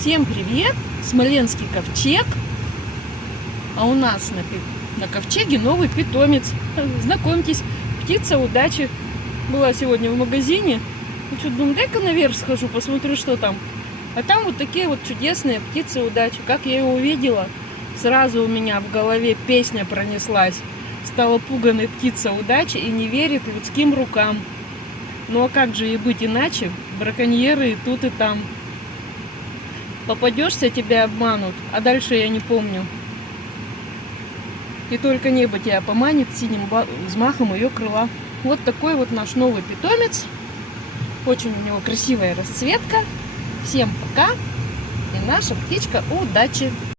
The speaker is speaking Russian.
Всем привет! Смоленский ковчег. А у нас на ковчеге новый питомец. Знакомьтесь, птица удачи. Была сегодня в магазине. Ну что, думаю, дай-ка наверх схожу, посмотрю, что там. А там вот такие вот чудесные птицы удачи. Как я его увидела, сразу у меня в голове песня пронеслась. Стала пуганой птица удачи и не верит людским рукам. Ну а как же и быть иначе? Браконьеры и тут, и там. Попадешься, тебя обманут, а дальше я не помню. И только небо тебя поманит синим взмахом ее крыла. Вот такой вот наш новый питомец. Очень у него красивая расцветка. Всем пока. И наша птичка удачи.